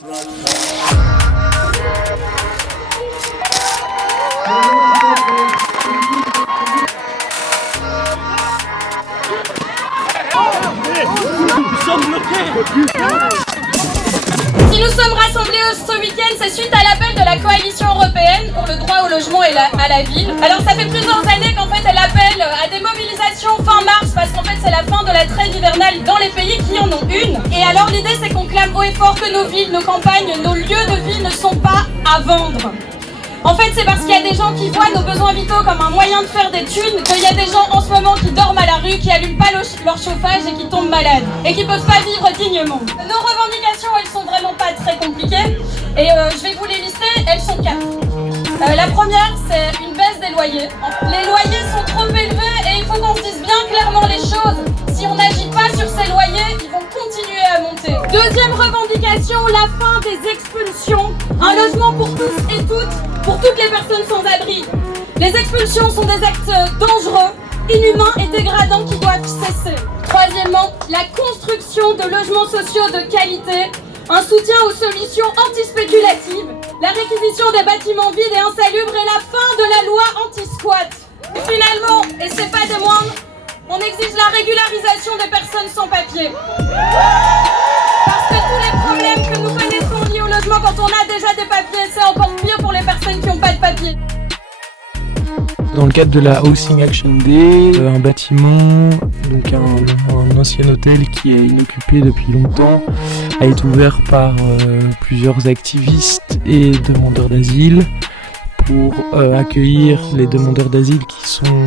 Si nous sommes rassemblés ce week-end, c'est suite à l'appel de la coalition européenne pour le droit au logement et à la ville. Alors ça fait plusieurs années qu'en fait elle appelle à des mobilisations fin mars parce qu'en fait c'est la fin de la trêve hivernale dans les pays qui en ont une. Et alors l'idée c'est qu'on clame haut et fort que nos villes, nos campagnes, nos lieux de vie ne sont pas à vendre. En fait, c'est parce qu'il y a des gens qui voient nos besoins vitaux comme un moyen de faire des thunes qu'il y a des gens en ce moment qui dorment à la rue, qui allument pas leur chauffage et qui tombent malades et qui peuvent pas vivre dignement. Nos revendications, elles sont vraiment pas très compliquées et je vais vous les lister, elles sont 4. La première, c'est une baisse des loyers. Les loyers sont trop élevés et il faut qu'on se dise bien clairement les choses. Si on n'agit pas sur ces loyers, ils vont continuer à monter. Deuxième revendication, la fin des expulsions. Un logement pour tous et toutes, pour toutes les personnes sans abri. Les expulsions sont des actes dangereux, inhumains et dégradants qui doivent cesser. Troisièmement, la construction de logements sociaux de qualité, un soutien aux solutions anti-spéculatives, la réquisition des bâtiments vides et insalubres et la fin de la loi anti-squat. Et finalement, et c'est pas des moindres, on exige la régularisation des personnes sans papier. Parce que tous les problèmes que nous connaissons liés au logement quand on a déjà des papiers, c'est encore pire pour les personnes qui n'ont pas de papier. Dans le cadre de la Housing Action Day, un bâtiment, donc un ancien hôtel qui est inoccupé depuis longtemps, a été ouvert par plusieurs activistes et demandeurs d'asile pour accueillir les demandeurs d'asile qui sont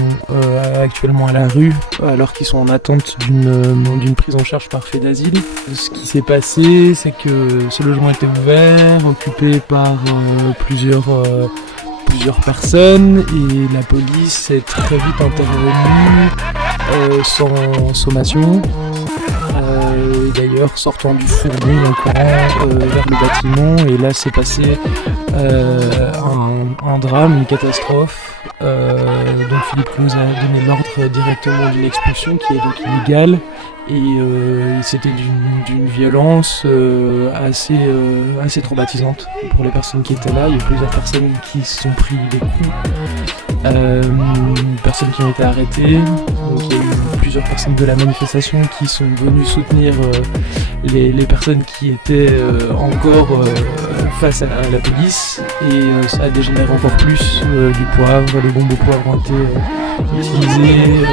actuellement à la rue alors qu'ils sont en attente d'une prise en charge par fait d'asile. Ce qui s'est passé, c'est que ce logement était ouvert, occupé par plusieurs personnes et la police est très vite intervenue sans sommation. D'ailleurs sortant du fourgon en courant vers le bâtiment, et là s'est passé un drame, une catastrophe. Donc Philippe Claus a donné l'ordre directement d'une expulsion qui est donc illégale, et c'était d'une violence assez traumatisante pour les personnes qui étaient là. Il y a plusieurs personnes qui se sont pris des coups, personnes qui ont été arrêtées. Donc il y a eu plusieurs personnes de la manifestation qui sont venues soutenir les personnes qui étaient encore face à la police, et ça a dégénéré encore plus. Du poivre, les bombes au poivre ont été utilisées,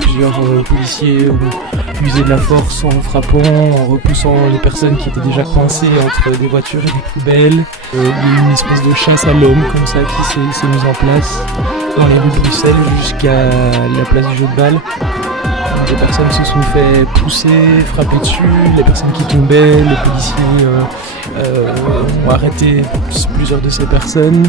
plusieurs policiers ont usé de la force en frappant, en repoussant les personnes qui étaient déjà coincées entre des voitures et des poubelles. Il y a eu une espèce de chasse à l'homme comme ça qui s'est mise en place dans les rues de Bruxelles jusqu'à la place du jeu de balle. Des personnes se sont fait pousser, frapper dessus, les personnes qui tombaient, les policiers ont arrêté plusieurs de ces personnes.